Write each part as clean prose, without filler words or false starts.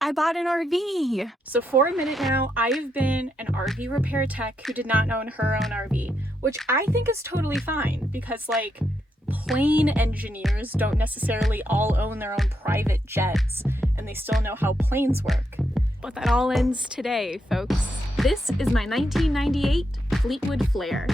I bought an RV. So for a minute now, I've been an RV repair tech who did not own her own RV, which I think is totally fine because like plane engineers don't necessarily all own their own private jets and they still know how planes work. But that all ends today, folks. This is my 1998 Fleetwood Flair.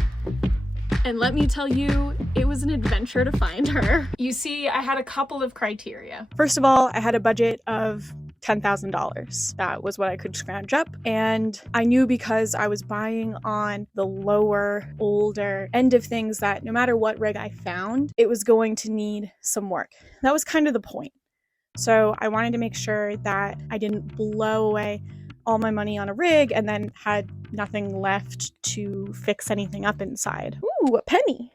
And let me tell you, it was an adventure to find her. You see, I had a couple of criteria. First of all, I had a budget of $10,000. That was what I could scrounge up. And I knew because I was buying on the lower, older end of things that no matter what rig I found, it was going to need some work. That was kind of the point. So I wanted to make sure that I didn't blow away all my money on a rig and then had nothing left to fix anything up inside. Ooh, a penny.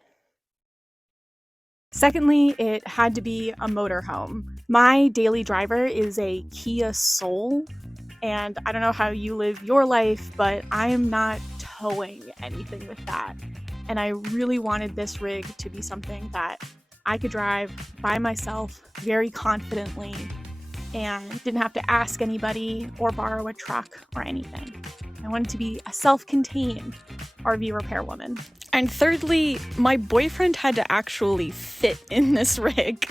Secondly, it had to be a motorhome. My daily driver is a Kia Soul, and I don't know how you live your life, but I am not towing anything with that. And I really wanted this rig to be something that I could drive by myself very confidently and didn't have to ask anybody or borrow a truck or anything. I wanted to be a self-contained RV repair woman. And thirdly, my boyfriend had to actually fit in this rig.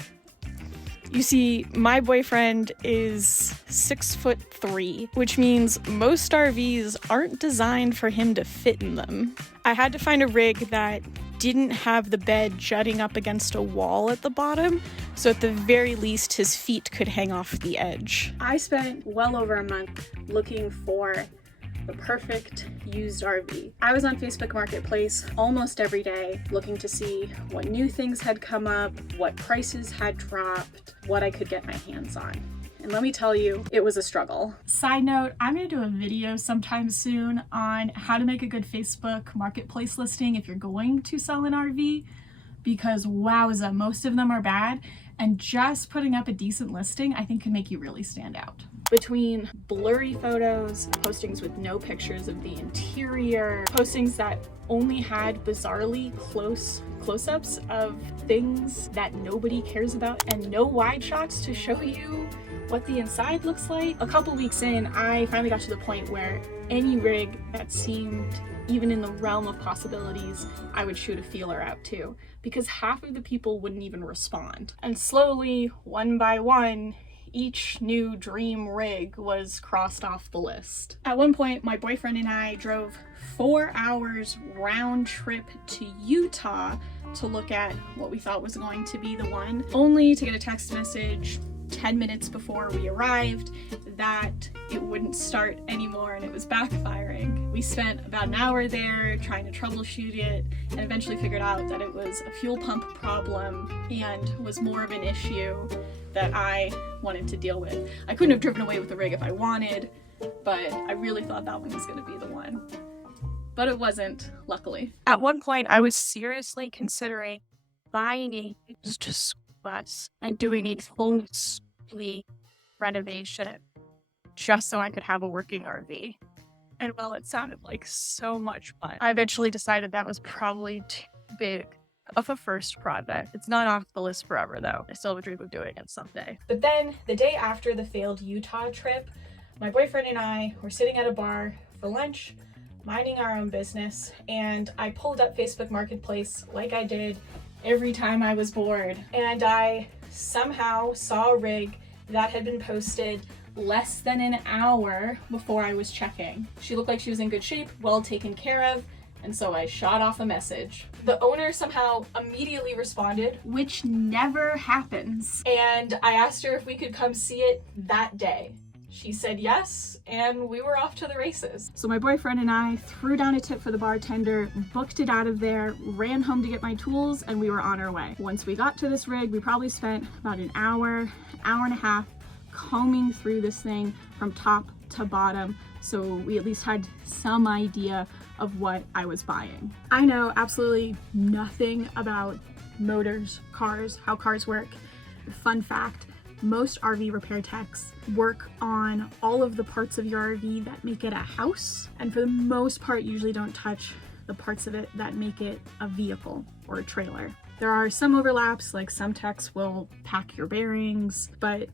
You see, my boyfriend is 6'3", which means most RVs aren't designed for him to fit in them. I had to find a rig that didn't have the bed jutting up against a wall at the bottom, so at the very least his feet could hang off the edge. I spent well over a month looking for the perfect used RV. I was on Facebook Marketplace almost every day looking to see what new things had come up, what prices had dropped, what I could get my hands on. And let me tell you, it was a struggle. Side note, I'm gonna do a video sometime soon on how to make a good Facebook Marketplace listing if you're going to sell an RV, because wowza, most of them are bad, and just putting up a decent listing I think can make you really stand out. Between blurry photos, postings with no pictures of the interior, postings that only had bizarrely close-ups of things that nobody cares about, and no wide shots to show you what the inside looks like. A couple weeks in, I finally got to the point where any rig that seemed even in the realm of possibilities, I would shoot a feeler out to, because half of the people wouldn't even respond. And slowly, one by one, each new dream rig was crossed off the list. At one point, my boyfriend and I drove 4 hours round trip to Utah to look at what we thought was going to be the one, only to get a text message 10 minutes before we arrived that it wouldn't start anymore and it was backfiring. We spent about an hour there trying to troubleshoot it and eventually figured out that it was a fuel pump problem and was more of an issue that I wanted to deal with. I couldn't have driven away with the rig if I wanted, but I really thought that one was going to be the one. But it wasn't, luckily. At one point, I was seriously considering buying a used bus and doing a full complete renovation just so I could have a working RV. And while it sounded like so much fun, I eventually decided that was probably too big of a first project. It's not off the list forever though. I still have a dream of doing it someday. But then, the day after the failed Utah trip, my boyfriend and I were sitting at a bar for lunch, minding our own business, and I pulled up Facebook Marketplace like I did every time I was bored, and I somehow saw a rig that had been posted less than an hour before I was checking. She looked like she was in good shape, well taken care of, and so I shot off a message. The owner somehow immediately responded, which never happens, and I asked her if we could come see it that day. She said yes, and we were off to the races. So my boyfriend and I threw down a tip for the bartender, booked it out of there, ran home to get my tools, and we were on our way. Once we got to this rig, we probably spent about an hour and a half combing through this thing from top to bottom, so we at least had some idea of what I was buying. I know absolutely nothing about motors, cars, how cars work. Fun fact, most RV repair techs work on all of the parts of your RV that make it a house, and for the most part usually don't touch the parts of it that make it a vehicle or a trailer. There are some overlaps, like some techs will pack your bearings, but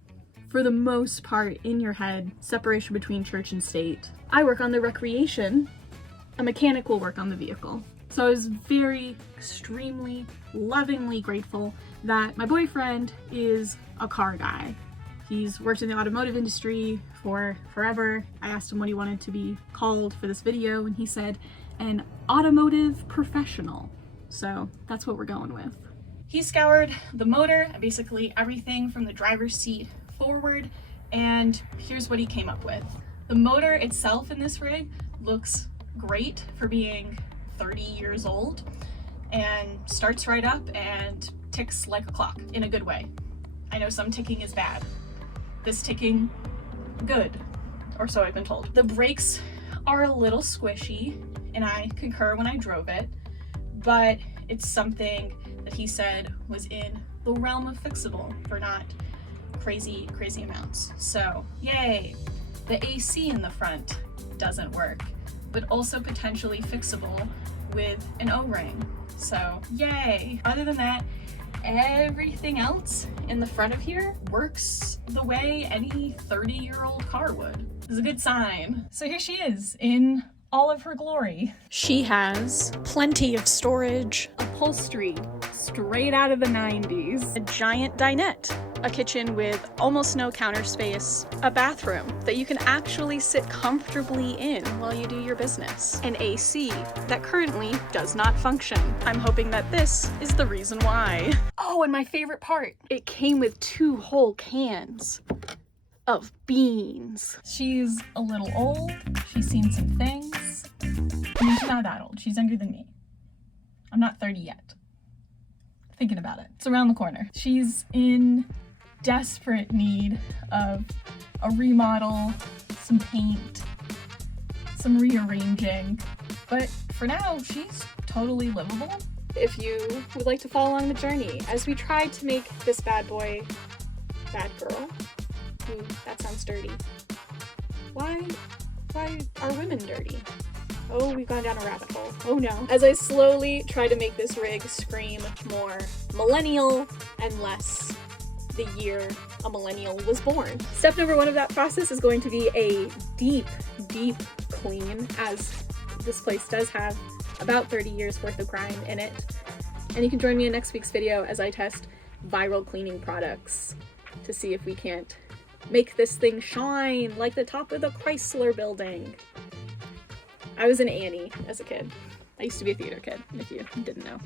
for the most part, in your head, separation between church and state. I work on the recreation, a mechanic will work on the vehicle. So I was very, extremely, lovingly grateful that my boyfriend is a car guy. He's worked in the automotive industry for forever. I asked him what he wanted to be called for this video, and he said, an automotive professional. So that's what we're going with. He scoured the motor, basically everything from the driver's seat forward, and here's what he came up with. The motor itself in this rig looks great for being 30 years old and starts right up and ticks like a clock in a good way. I know some ticking is bad. This ticking, good, or so I've been told. The brakes are a little squishy, and I concur when I drove it, but it's something that he said was in the realm of fixable for not crazy amounts. So yay. The AC in the front doesn't work, but also potentially fixable with an O-ring. So yay. Other than that, everything else in the front of here works the way any 30-year-old car would. This is a good sign. So here she is in all of her glory. She has plenty of storage, upholstery straight out of the 90s, a giant dinette, a kitchen with almost no counter space, a bathroom that you can actually sit comfortably in while you do your business, an AC that currently does not function. I'm hoping that this is the reason why. Oh, and my favorite part, it came with 2 whole cans of beans. She's a little old, she's seen some things. I mean, she's not that old, she's younger than me. I'm not 30 yet. Thinking about it. It's around the corner. She's in desperate need of a remodel, some paint, some rearranging, but for now, she's totally livable. If you would like to follow along the journey as we try to make this bad boy, bad girl. Ooh, that sounds dirty. Why are women dirty? Oh, we've gone down a rabbit hole. Oh no. As I slowly try to make this rig scream more millennial and less the year a millennial was born. Step number 1 of that process is going to be a deep clean, as this place does have about 30 years worth of grime in it. And you can join me in next week's video as I test viral cleaning products to see if we can't make this thing shine like the top of the Chrysler building. I was an Annie as a kid. I used to be a theater kid, if you didn't know.